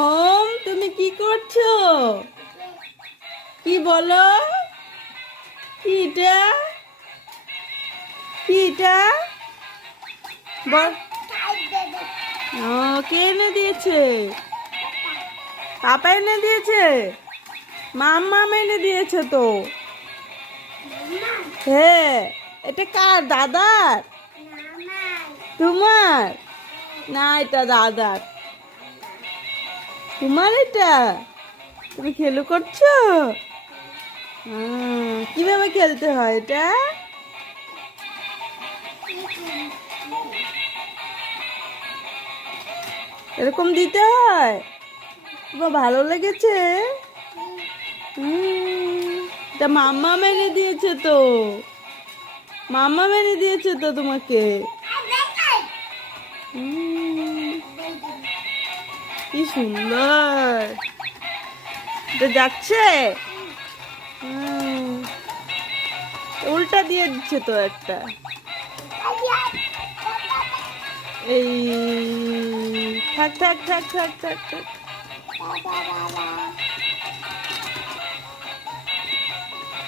ওম, তুমি কি করছো? কি বলো? কি এটা? কি এটা? বল। ও, কে এনে দিয়েছে? পাপা এনে দিয়েছে? মাম্মা এনে দিয়েছে তো। হ্যাঁ, এটা কার? দাদার? তোমার? না, এটা দাদার। তোমার এটা? তুমি খেলু করছো? কিভাবে খেলতে হয় এটা? এরকম দিতে হয়? তোমার ভালো লেগেছে? এটা মাম্মা মেনে দিয়েছে তো। মাম্মা মেনে দিয়েছে তো তোমাকে। কি সুন্দর। এটা যাচ্ছে। উল্টা দিয়ে দিচ্ছে তো একটা। এই, থাক থাক থাক থাক থাক থাক।